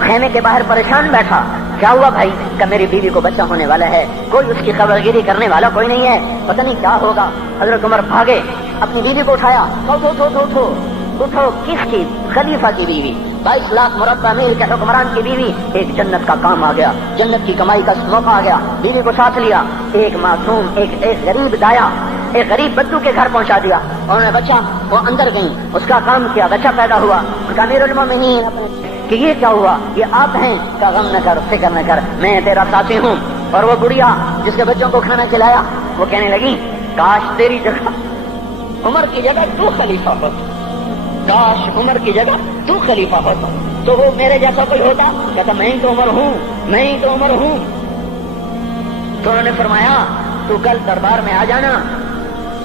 خیمے کے باہر پریشان بیٹھا۔ کیا ہوا بھائی؟ کہ میری بیوی کو بچہ ہونے والا ہے، کوئی اس کی خبر گیری کرنے والا کوئی نہیں ہے، پتہ نہیں کیا ہوگا۔ حضرت عمر بھاگے، اپنی بیوی کو اٹھایا، اٹھو، کس کی؟ خلیفہ کی بیوی، 22 لاکھ مربع میل کے حکمران کی بیوی۔ ایک جنت کا کام آ گیا، جنت کی کمائی کا موقع آ گیا، بیوی کو ساتھ لیا، ایک معصوم، ایک غریب دایا، ایک غریب بدو کے گھر پہنچا دیا، انہوں نے بچہ، وہ اندر گئی، اس کا کام کیا، بچہ پیدا ہوا۔ ان کا امیر المومنین کہ یہ کیا ہوا؟ یہ آپ ہیں؟ کا غم نہ کر، فکر نہ کر، میں تیرا ساتھی ہوں۔ اور وہ بڑھیا جس کے بچوں کو کھانا کھلایا، وہ کہنے لگی، کاش تیری جگہ عمر کی جگہ تو خلیفہ ہوتا، کاش عمر کی جگہ تو خلیفہ ہوتا تو وہ میرے جیسا کوئی ہوتا۔ کہتا میں ہی تو عمر ہوں، میں ہی تو عمر ہوں۔ تو انہوں نے فرمایا، تو کل دربار میں آ جانا،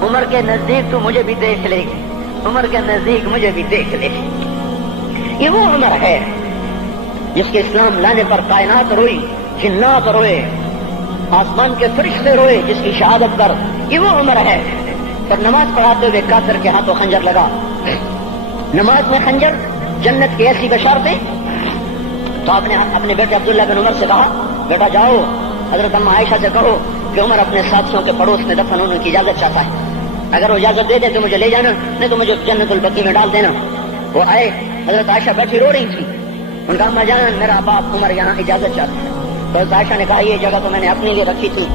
عمر کے نزدیک تو مجھے بھی دیکھ لے گی، عمر کے نزدیک مجھے بھی دیکھ لے گی۔ یہ وہ عمر ہے جس کے اسلام لانے پر کائنات روئی، جنات روئے، آسمان کے فرشتے روئے جس کی شہادت پر۔ یہ وہ عمر ہے۔ پر نماز پڑھاتے ہوئے کافر کے ہاتھوں خنجر لگا، نماز میں خنجر، جنت کی ایسی بشارتیں۔ تو آپ نے اپنے بیٹے عبداللہ بن عمر سے کہا، بیٹا جاؤ حضرت اماں عائشہ سے کہو کہ عمر اپنے ساتھیوں کے پڑوس میں دفن ہونے کی اجازت چاہتا ہے، اگر وہ اجازت دے دے تو مجھے لے جانا، نہیں تو مجھے جنت البقیع میں ڈال دینا۔ وہ آئے، حضرت عائشہ بیٹھی رو رہی تھی، ان کا اما جان میرا باپ عمر یہاں اجازت چاہتا ہے. تو حضرت عائشہ نے کہا یہ جگہ تو میں نے اپنے لیے رکھی تھی.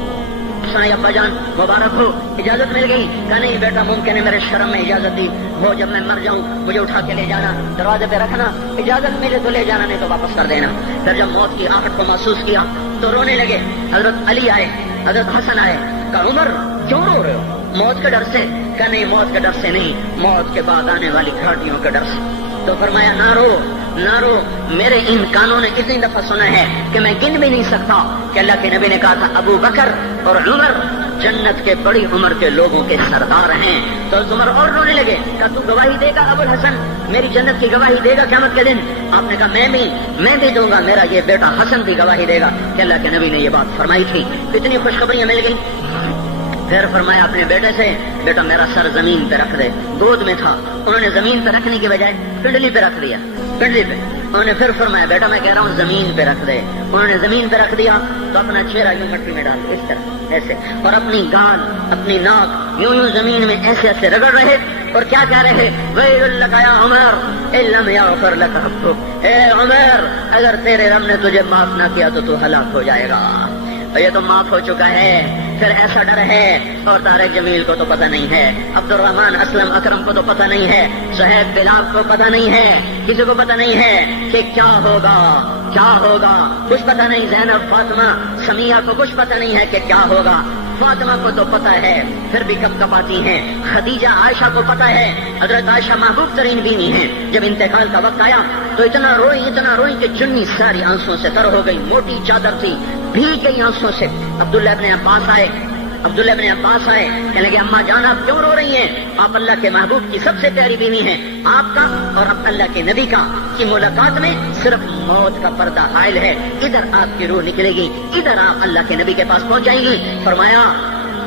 ابا جان مبارک ہو، اجازت مل گئی. کہا نہیں بیٹا ممکن ہے میرے شرم میں اجازت دی وہ، جب میں مر جاؤں مجھے اٹھا کے لے جانا، دروازے پہ رکھنا، اجازت ملے تو لے جانا نہیں تو واپس کر دینا. پھر جب موت کی آہٹ کو محسوس کیا تو رونے لگے. حضرت علی آئے، حضرت حسن آئے. کہا عمر کیوں رو رہے ہو؟ موت کے ڈر سے؟ کہا نہیں موت کے ڈر سے نہیں، موت کے بعد آنے والی گھاٹیوں کے ڈر سے. تو فرمایا نہ رو نہ رو، میرے ان کانوں نے اتنی دفعہ سنا ہے کہ میں گن بھی نہیں سکتا کہ اللہ کے نبی نے کہا تھا ابو بکر اور عمر جنت کے بڑی عمر کے لوگوں کے سردار ہیں. تو عمر اور رونے لگے. کہا تو گواہی دے گا ابو الحسن، میری جنت کی گواہی دے گا قیامت کے دن؟ آپ نے کہا میں بھی دوں گا، میرا یہ بیٹا حسن بھی گواہی دے گا کہ اللہ کے نبی نے یہ بات فرمائی تھی. اتنی خوشخبریاں مل گئی. پھر فرمایا اپنے بیٹے سے بیٹا میرا سر زمین پہ رکھ دے. گود میں تھا، انہوں نے زمین پہ رکھنے کی بجائے پنڈلی پہ رکھ دیا، پنڈلی پہ. انہوں نے پھر فرمایا بیٹا میں کہہ رہا ہوں زمین پہ رکھ دے. انہوں نے زمین پہ رکھ دیا تو اپنا چہرہ یوں مٹی میں ڈال اس طرح ایسے، اور اپنی گال اپنی ناک یوں زمین میں ایسے ایسے رگڑ رہے اور کیا کہہ رہے ویل لک یا عمر ان لم یغفر لک ربک، اے عمر اگر تیرے رب نے تجھے معاف نہ کیا تو تو ہلاک ہو جائے گا. یہ تو معاف ہو چکا ہے، پھر ایسا ڈر ہے. اور طارق جمیل کو تو پتہ نہیں ہے، عبد الرحمن اسلم اکرم کو تو پتہ نہیں ہے، صہیب بلال کو پتہ نہیں ہے، کسی کو پتہ نہیں ہے کہ کیا ہوگا کیا ہوگا. کچھ پتہ نہیں. زینب فاطمہ سمیہ کو کچھ پتہ نہیں ہے کہ کیا ہوگا. فاطمہ کو تو پتہ ہے پھر بھی کب کب آتی ہیں. خدیجہ عائشہ کو پتہ ہے، حضرت عائشہ محبوب ترین بیوی ہیں. جب انتقال کا وقت آیا تو اتنا روئی کہ چنی ساری آنسوں سے تر ہو گئی، موٹی چادر تھی بھیگ گئی آنسوں سے. عبداللہ ابن عباس آئے کہنے لگے اما جان آپ کیوں رو رہی ہیں؟ آپ اللہ کے محبوب کی سب سے پیاری بیوی ہیں. آپ کا اور اب اللہ کے نبی کا کی ملاقات میں صرف موت کا پردہ حائل ہے. ادھر آپ کی روح نکلے گی، ادھر آپ اللہ کے نبی کے پاس پہنچ جائیں گی. فرمایا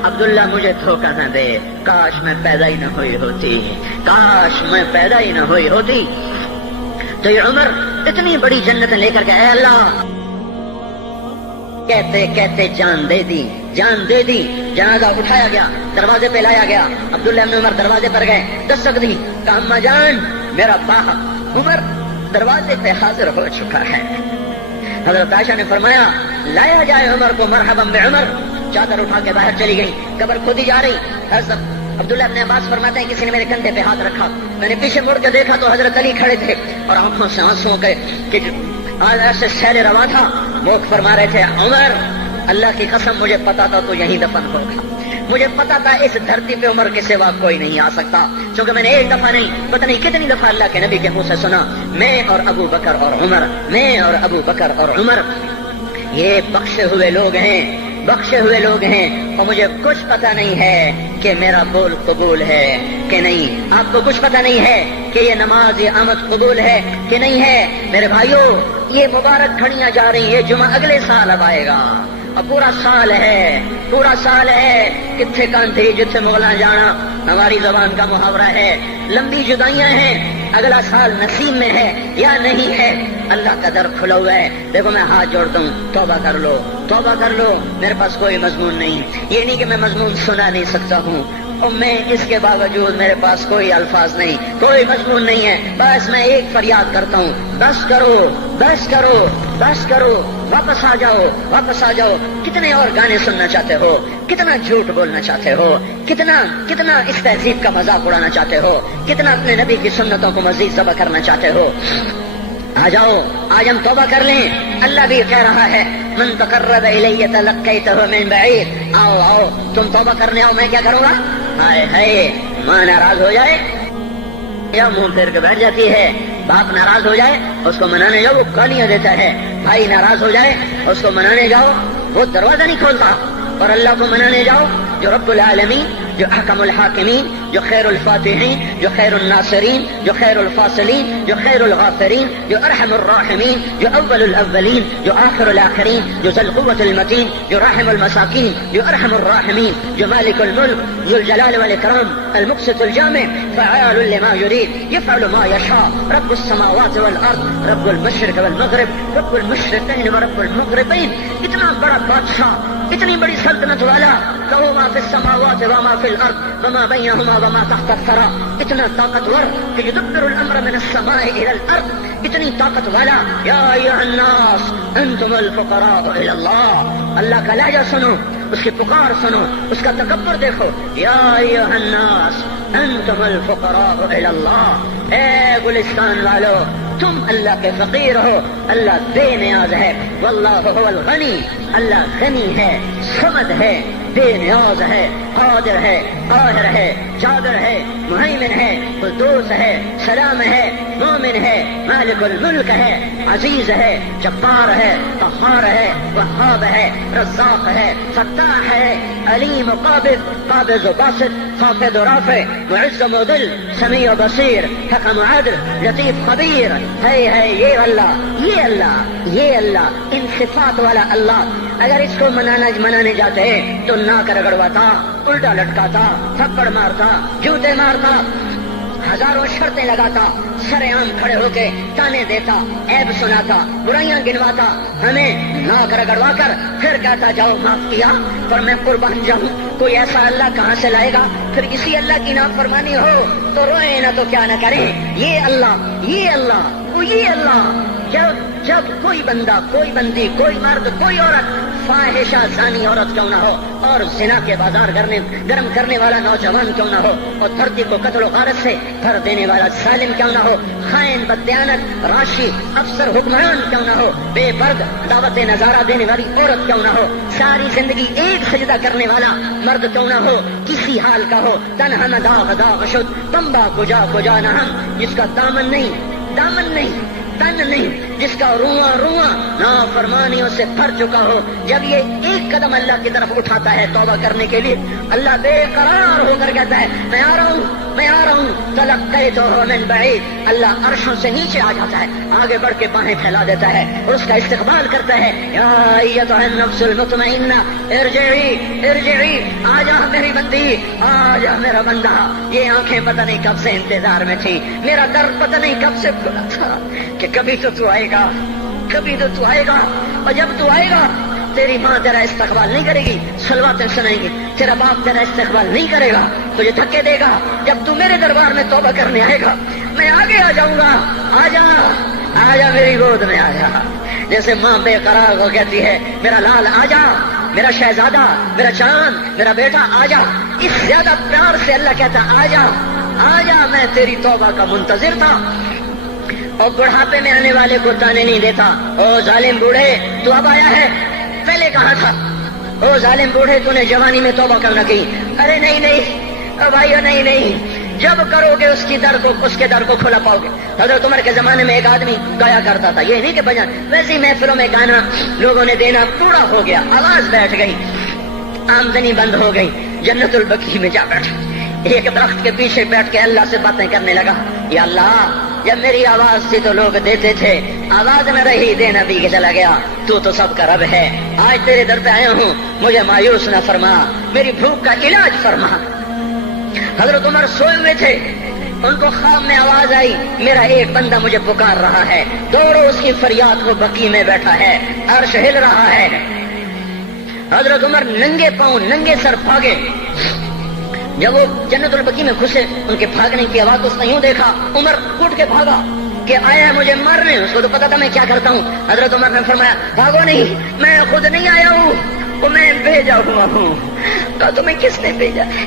عبداللہ مجھے دھوکہ نہ دے، کاش میں پیدا ہی نہ ہوئی ہوتی، کاش میں پیدا ہی نہ ہوئی ہوتی. تو یہ عمر اتنی بڑی جنت لے کر گئے. اللہ کہتے کہتے جان دے دی. جنازہ اٹھایا گیا، دروازے پہ لایا گیا. عبداللہ بن عمر دروازے پر گئے، دستک دی. کہا اما جان میرا باپ عمر دروازے پہ حاضر ہو چکا ہے. حضرت عائشہ نے فرمایا لایا جائے عمر کو. مرحبا بعمر. چادر اٹھا کے باہر چلی گئی، قبر کھودی جا رہی. حضرت عبداللہ ابن عباس فرماتے ہیں کسی نے میرے کندھے پہ ہاتھ رکھا، میں نے پیچھے مڑ کے دیکھا تو حضرت علی کھڑے تھے اور آنکھوں سے آنسوں کے ایسے شہر رواں تھا. وہ فرما رہے تھے عمر اللہ کی قسم مجھے پتا تھا تو یہیں دفن ہوگا، مجھے پتا تھا اس دھرتی پہ عمر کے سوا کوئی نہیں آ سکتا. کیونکہ میں نے ایک دفعہ نہیں پتہ نہیں کتنی دفعہ اللہ کے نبی کے منہ سے سنا میں اور ابو بکر اور عمر، میں اور ابو بکر اور عمر یہ بخشے ہوئے لوگ ہیں اور مجھے کچھ پتہ نہیں ہے کہ میرا بول قبول ہے کہ نہیں. آپ کو کچھ پتہ نہیں ہے کہ یہ نماز یہ آمد قبول ہے کہ نہیں ہے. میرے بھائیوں یہ مبارک گھڑیاں جا رہی ہیں، جمعہ اگلے سال اب آئے گا اور پورا سال ہے کتھے کانتھی جتھے مغلاں جانا ہماری زبان کا محاورہ ہے. لمبی جدائیاں ہیں، اگلا سال نصیب میں ہے یا نہیں ہے. اللہ کا در کھلا ہوا ہے. دیکھو میں ہاتھ جوڑتا ہوں، توبہ کر لو. میرے پاس کوئی مضمون نہیں، یہ نہیں کہ میں مضمون سنا نہیں سکتا ہوں اور میں اس کے باوجود میرے پاس کوئی الفاظ نہیں، کوئی مضمون نہیں ہے. بس میں ایک فریاد کرتا ہوں بس کرو، واپس آ جاؤ. کتنے اور گانے سننا چاہتے ہو، کتنا جھوٹ بولنا چاہتے ہو، کتنا اس تہذیب کا مذاق اڑانا چاہتے ہو، کتنا اپنے نبی کی سنتوں کو مزید ذبح کرنا چاہتے ہو. آ جاؤ آج ہم توبہ کر لیں. اللہ بھی کہہ رہا ہے من تقرب الی تلقیتہ من بعید. آؤ تم توبہ کرنے آؤ، میں کیا کروں گا. ہائے ماں ناراض ہو جائے یا منہ پھیر کے بیٹھ جاتی ہے، باپ ناراض ہو جائے اس کو منانے جاؤ وہ گالیاں دیتا ہے، بھائی ناراض ہو جائے اس کو منانے جاؤ وہ دروازہ نہیں کھولتا. اور اللہ کو منانے جاؤ جو رب العالمین، جو احکم الحاکمین، جو خیر الفاتحین، جو خیر الناصرین، جو خیر الفاصلین، جو خیر الغافرین، جو ارحم الراحمین، جو اول الاولین، جو آخر الاخرین، جو ذو القوة المتین، جو راحم المساکین، جو ارحم الراحمین، جو مالک الملک، ذو الجلال والاکرام، المقسط الجامع، فعال لما يريد، يفعل ما يشاء، رب السماوات والارض، رب المشرق والمغرب، رب المشرقین ورب المغربین. اتنا بڑا بادشاہ اتنی بڑی سلطنت والا، لہو ما فی السماوات وما فی الارض وما بینہما وما تحت الثری، اتنا طاقتور کہ یدبر الامر من السماء الى الارض، اتنی طاقت والا. یا ایھا الناس انتم الفقراء الى اللہ. اللہ کا لہجہ سنو، اس کی پکار سنو، اس کا تکبر دیکھو. یا ایھا الناس انتم الفقراء الى اللہ. اے گلستان والو، تم اللہ کے فقیر ہو، اللہ بے نیاز ہے. واللہ هو الغنی، اللہ غنی ہے، صمد ہے، بے نیاز ہے، قادر ہے، قاہر ہے، جابر ہے، مہیمن ہے، قدوس ہے، سلام ہے، مومن ہے، مالک الملک ہے، عزیز ہے، جبار ہے، قہار ہے، وہاب ہے، رزاق ہے، فتاح ہے، علیم و قابض، قابض و باسط، خافض و رافع، معز و مذل، سمیع و بصیر، حکم و عدل، لطیف خبیر. ہے یہ اللہ، یہ اللہ، یہ اللہ، ان صفات والا اللہ. اگر اس کو منانے جاتے تو ناک رگڑواتا، الٹا لٹکاتا، تھپڑ مارتا، جوتے مارتا، ہزاروں شرطیں لگاتا، سر عام کھڑے ہو کے تانے دیتا، عیب سناتا، برائیاں گنواتا، ہمیں ناک رگڑوا کر پھر کہتا جاؤ معاف کیا پر میں قربان جاؤں. کوئی ایسا اللہ کہاں سے لائے گا؟ پھر اسی اللہ کی نافرمانی ہو تو روئیں نہ تو کیا نہ کریں. یہ اللہ، یہ اللہ، یہ اللہ. جب کوئی بندہ، کوئی بندی، کوئی مرد، کوئی عورت فاحشہ زانی عورت کیوں نہ ہو، اور زنا کے بازار گرم کرنے والا نوجوان کیوں نہ ہو، اور دھرتی کو قتل و غارت سے بھر دینے والا ظالم کیوں نہ ہو، خائن، بددیانت، راشی، افسر، حکمران کیوں نہ ہو، بے پرد دعوت نظارہ دینے والی عورت کیوں نہ ہو، ساری زندگی ایک سجدہ کرنے والا مرد کیوں نہ ہو، کسی حال کا ہو، تنہا نہ داغ داغ شد تمبا کجا نہ ہم، جس کا دامن نہیں، تن نہیں، جس کا رواں نافرمانیوں سے بھر چکا ہو. جب یہ ایک قدم اللہ کی طرف اٹھاتا ہے توبہ کرنے کے لیے، اللہ بے قرار ہو کر کہتا ہے میں آ رہا ہوں. تلقیتہ من بعید، اللہ عرشوں سے نیچے آ جاتا ہے، آگے بڑھ کے باہیں پھیلا دیتا ہے اور اس کا استقبال کرتا ہے. یا ایتھا النفس المطمئنہ ارجعی، آ جا میری بندی، آ جا میرا بندہ. یہ آنکھیں پتہ نہیں کب سے انتظار میں تھی، میرا در پتہ نہیں کب سے کھلا تھا کہ کبھی تو تو آئے گا، کبھی تو تو آئے گا. اور جب تو آئے گا تیری ماں تیرا استقبال نہیں کرے گی، صلواتیں سنائیں گی، تیرا باپ تیرا استقبال نہیں کرے گا، تجھے دھکے دے گا. جب تو میرے دربار میں توبہ کرنے آئے گا میں آگے آ جاؤں گا. آ جا میری گود میں آ جا. جیسے ماں بے قرار ہو کہتی ہے میرا لال آ جا، میرا شہزادہ، میرا چاند، میرا بیٹا آ جا. اس زیادہ پیار سے اللہ کہتا آ جا، میں تیری توبہ کا منتظر تھا. اور بڑھاپے میں آنے والے کو تانے نہیں دیتا. او ظالم بوڑھے تو اب آیا ہے، پہلے کہاں تھا؟ او ظالم بوڑھے تو نے جوانی میں توبہ کرنا کی. ارے نہیں بھائیو، نہیں، جب کرو گے اس کے در کو کھلا پاؤ گے. حضرت عمر کے زمانے میں ایک آدمی گایا کرتا تھا، یہ نہیں کہ بجان، ویسی محفلوں میں گانا لوگوں نے دینا پورا ہو گیا، آواز بیٹھ گئی، آمدنی بند ہو گئی. جنت البقیع میں جا بیٹھا، ایک درخت کے پیچھے بیٹھ کے اللہ سے باتیں کرنے لگا. یا اللہ، جب میری آواز تھی تو لوگ دیتے تھے، آواز میں رہی دینا بھی کہ چلا گیا. تو سب کا رب ہے. آج تیرے در پہ آیا ہوں، مجھے مایوس نہ فرما، میری بھوک کا علاج فرما. حضرت عمر سوئے ہوئے تھے، ان کو خواب میں آواز آئی میرا ایک بندہ مجھے پکار رہا ہے. دوڑو اس کی فریاد کو، بقیع میں بیٹھا ہے، عرش ہل رہا ہے. حضرت عمر ننگے پاؤں ننگے سر بھاگے. جب وہ جنت البقیع میں گھسے ان کے بھاگنے کی آواز اس نے یوں دیکھا، عمر اٹھ کے بھاگا کہ آیا ہے مجھے مارنے. اس کو تو پتا تھا میں کیا کرتا ہوں. حضرت عمر نے فرمایا بھاگو نہیں، میں خود نہیں آیا ہوں، وہ میں بھیجا ہوا ہوں. کہا تمہیں کس نے بھیجا ہے؟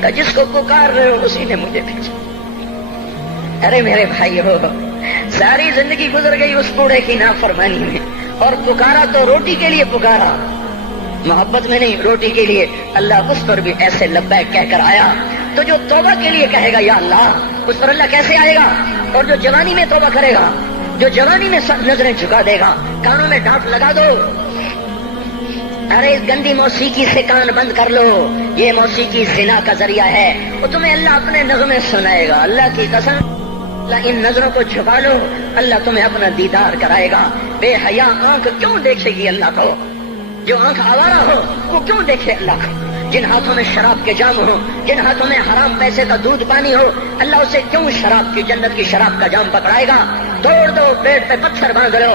کہا جس کو پکار رہے ہو اسی نے مجھے بھیجا. ارے میرے بھائی ہو، ساری زندگی گزر گئی اس بوڑھے کی نافرمانی میں، اور پکارا تو روٹی کے لیے پکارا، محبت میں نہیں، روٹی کے لیے. اللہ اس پر بھی ایسے لبیک کہہ کر آیا. تو جو توبہ کے لیے کہے گا یا اللہ، اس پر اللہ کیسے آئے گا؟ اور جو جوانی میں توبہ کرے گا، جو جوانی میں سب نظریں جھکا دے گا، کانوں میں ڈانٹ لگا دو، ارے اس گندی موسیقی سے کان بند کر لو، یہ موسیقی زنا کا ذریعہ ہے، وہ تمہیں اللہ اپنے نغمے سنائے گا. اللہ کی قسم، اللہ ان نظروں کو چھپا لو، اللہ تمہیں اپنا دیدار کرائے گا. بے حیا آنکھ کیوں دیکھے گی اللہ کو؟ جو آنکھ آوارہ ہو وہ کیوں دیکھے اللہ کو؟ جن ہاتھوں میں شراب کے جام ہو، جن ہاتھوں میں حرام پیسے کا دودھ پانی ہو، اللہ اسے کیوں شراب کی، جنت کی شراب کا جام پکڑائے گا؟ توڑ دو، پیٹ پہ پتھر باندھ لو،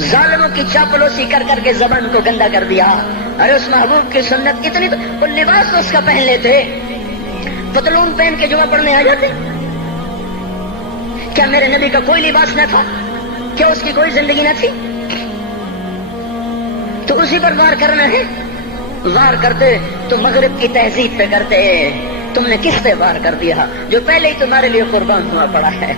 ظالموں کی چاپلوسی کر کر کے زبان کو گندا کر دیا. ارے اس محبوب کی سنت اتنی، وہ لباس تو اس کا پہن لیتے، پتلون پہن کے جمعہ پڑھنے آ جاتے. کیا میرے نبی کا کوئی لباس نہ تھا؟ کیا اس کی کوئی زندگی نہ تھی؟ تو اسی پر وار کرنا ہے. وار کرتے تو مغرب کی تہذیب پہ کرتے. تم نے کس پہ وار کر دیا جو پہلے ہی تمہارے لیے قربان ہوا پڑا ہے؟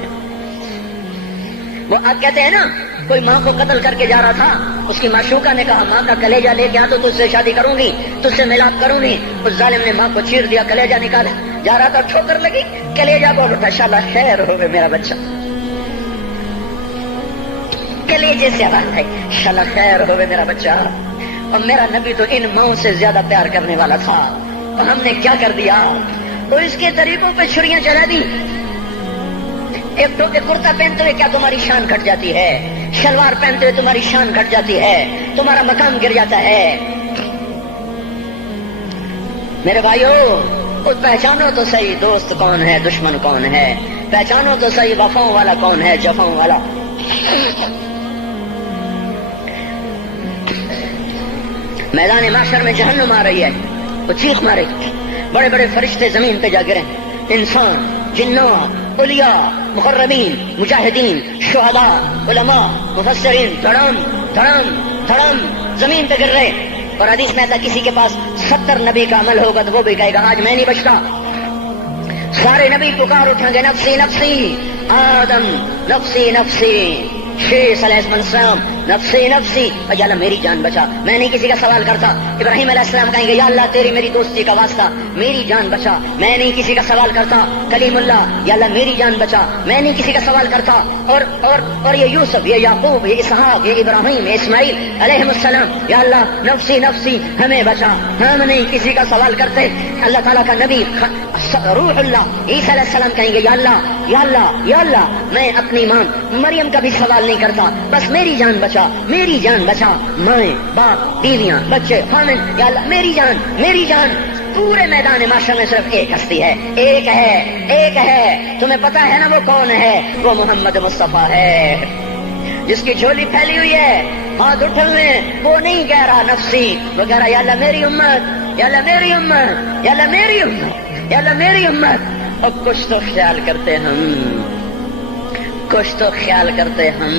وہ آپ کہتے ہیں نا، کوئی ماں کو قتل کر کے جا رہا تھا، اس کی معشوقہ نے کہا ماں کا کلیجہ لے کے آ تو تجھ سے شادی کروں گی، تجھ سے ملاپ کروں گی. اس ظالم نے ماں کو چیر دیا، کلیجہ نکالا، جا رہا تھا ٹھوکر لگی، کلیجہ بول اٹھا، شالا خیر ہو گئے میرا بچہ. کلیجے سے آواز ہے، شالا خیر ہو گئے میرا بچہ. اور میرا نبی تو ان ماؤں سے زیادہ پیار کرنے والا تھا، اور ہم نے کیا کر دیا؟ تو اس کے طریقوں پہ چھریاں چلا دی. ایک کرتا پہنتے ہوئے کیا تمہاری شان گھٹ جاتی ہے؟ شلوار پہنتے ہوئے تمہاری شان گھٹ جاتی ہے، تمہارا مقام گر جاتا ہے. میرے بھائیو، پہچانو تو صحیح دوست کون ہے، دشمن کون ہے. پہچانو تو صحیح وفاؤں والا کون ہے، جفاؤں والا. میدان معاشر میں جہنم آ رہی ہے، وہ چیخ مارے، بڑے بڑے فرشتے زمین پہ جا گرے، انسان، جنوں، اولیاء، مقربین، مجاہدین، شہداء، علماء، مفسرین، دھڑم دھڑم دھڑم زمین پہ گر رہے. اور حدیث میں آتا کسی کے پاس 70 نبی کا عمل ہوگا تو وہ بھی کہے گا آج میں نہیں بچتا. سارے نبی پکار اٹھیں گے، نفسی نفسی، آدم نفسی نفسی، شیخ علیہ السلام نفسی نفسی، یا اللہ میری جان بچا، میں نہیں کسی کا سوال کرتا. ابراہیم علیہ السلام کہیں گے یا اللہ تیری میری دوستی کا واسطہ میری جان بچا، میں نہیں کسی کا سوال کرتا. کلیم اللہ، یا اللہ میری جان بچا، میں نہیں کسی کا سوال کرتا. اور یہ یوسف، یہ یعقوب، یہ اسحاق، یہ ابراہیم، یہ اسماعیل علیہ السلام، یا اللہ نفسی نفسی ہمیں بچا، ہم نہیں کسی کا سوال کرتے. اللہ تعالیٰ کا نبی روح اللہ عیسیٰ علیہ السلام کہیں گے یا اللہ یا اللہ یا اللہ میں اپنی ماں مریم کا بھی سوال نہیں کرتا، بس میری جان بچا، میری جان بچا. مائیں، باپ، بیویاں، بچے، خامن، یا اللہ میری جان میری جان. پورے میدان معاشر میں صرف ایک ہستی ہے، ایک ہے، ایک ہے. تمہیں پتا ہے نا وہ کون ہے؟ وہ محمد مصطفیٰ ہے، جس کی جھولی پھیلی ہوئی ہے، ہاتھ اٹھلنے. وہ نہیں کہہ رہا نفسی، وہ کہہ رہا یا اللہ میری امت، یا اللہ میری امت، یا اللہ میری امت، یا اللہ میری امت. اور کچھ تو خیال کرتے ہم، کچھ تو خیال کرتے ہم.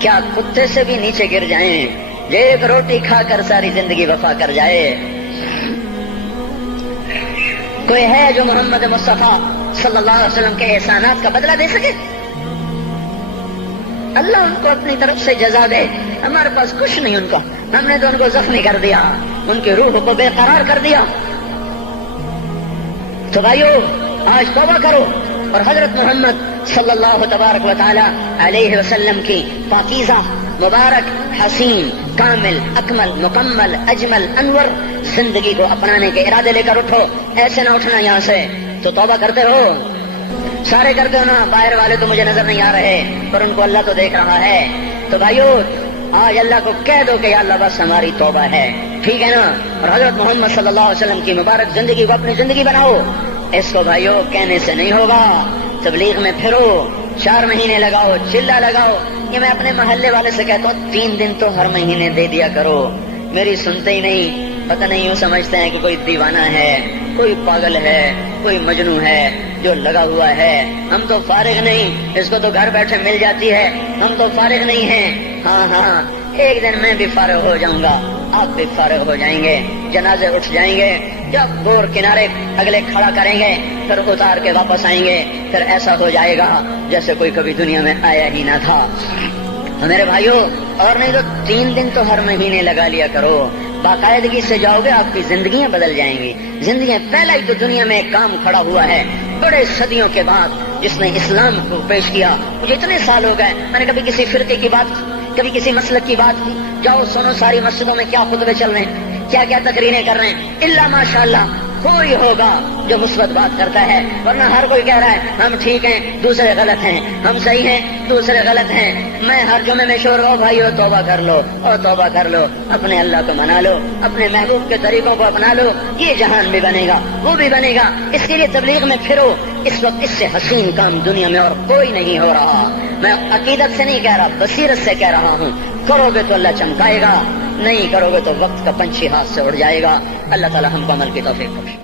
کیا کتے سے بھی نیچے گر جائیں، ایک روٹی کھا کر ساری زندگی وفا کر جائے؟ کوئی ہے جو محمد مصطفیٰ صلی اللہ علیہ وسلم کے احسانات کا بدلہ دے سکے؟ اللہ ان کو اپنی طرف سے جزا دے. ہمارے پاس کچھ نہیں ان کا، ہم نے تو ان کو زخمی کر دیا، ان کی روح کو بے قرار کر دیا. تو بھائیو آج توبہ کرو اور حضرت محمد صلی اللہ تبارک و تعالی علیہ وسلم کی پاکیزہ، مبارک، حسین، کامل، اکمل، مکمل، اجمل، انور زندگی کو اپنانے کے ارادے لے کر اٹھو. ایسے نہ اٹھنا یہاں سے. تو توبہ کرتے رہو، سارے کرتے ہو نا. باہر والے تو مجھے نظر نہیں آ رہے پر ان کو اللہ تو دیکھ رہا ہے. تو بھائیو آج اللہ کو کہہ دو کہ یا اللہ بس ہماری توبہ ہے، ٹھیک ہے نا. اور حضرت محمد صلی اللہ علیہ وسلم کی مبارک زندگی کو اپنی زندگی بناؤ. اس کو بھائیو کہنے سے نہیں ہوگا. تبلیغ میں پھرو، 4 مہینے لگاؤ، چلا لگاؤ. یہ میں اپنے محلے والے سے کہتا ہوں 3 دن تو ہر مہینے دے دیا کرو. میری سنتے ہی نہیں. پتہ نہیں یوں سمجھتے ہیں کہ کوئی دیوانہ ہے، کوئی پاگل ہے، کوئی مجنوں ہے جو لگا ہوا ہے. ہم تو فارغ نہیں، اس کو تو گھر بیٹھے مل جاتی ہے. ہم تو فارغ نہیں ہیں. ہاں ایک دن میں بھی فارغ ہو جاؤں گا، آپ بھی فارغ ہو جائیں گے. جنازے اٹھ جائیں گے، جب گور کنارے اگلے کھڑا کریں گے پھر اتار کے واپس آئیں گے. پھر ایسا ہو جائے گا جیسے کوئی کبھی دنیا میں آیا ہی نہ تھا. میرے بھائیو اور نہیں تو 3 دن تو ہر مہینے لگا لیا کرو. باقاعدگی سے جاؤ گے آپ کی زندگیاں بدل جائیں گی. زندگیاں پہلا ہی تو دنیا میں ایک کام کھڑا ہوا ہے بڑے صدیوں کے بعد جس نے اسلام کو پیش کیا. مجھے اتنے سال ہو گئے میں نے کبھی کسی فرقے کی بات، کبھی کسی مسلک کی بات کی. جاؤ سنو ساری مسجدوں میں کیا خطبے چل رہے ہیں، کیا کیا تقریریں کر رہے ہیں. اللہ ماشاءاللہ کوئی ہوگا جو مثبت بات کرتا ہے، ورنہ ہر کوئی کہہ رہا ہے ہم ٹھیک ہیں دوسرے غلط ہیں، ہم صحیح ہیں دوسرے غلط ہیں. میں ہر جمعے میں شور ہو بھائیو توبہ کر لو اور توبہ کر لو، اپنے اللہ کو منا لو، اپنے محبوب کے طریقوں کو اپنا لو. یہ جہان بھی بنے گا، وہ بھی بنے گا. اس کے لیے تبلیغ میں پھرو. اس وقت اس سے حسین کام دنیا میں اور کوئی نہیں ہو رہا. میں عقیدت سے نہیں کہہ رہا، بصیرت سے کہہ رہا ہوں. کرو گے تو اللہ چمکائے گا، نہیں کرو گے تو وقت کا پنچھی ہاتھ سے اڑ جائے گا. اللہ تعالی ہم کو عمل کی توفیق بخشے.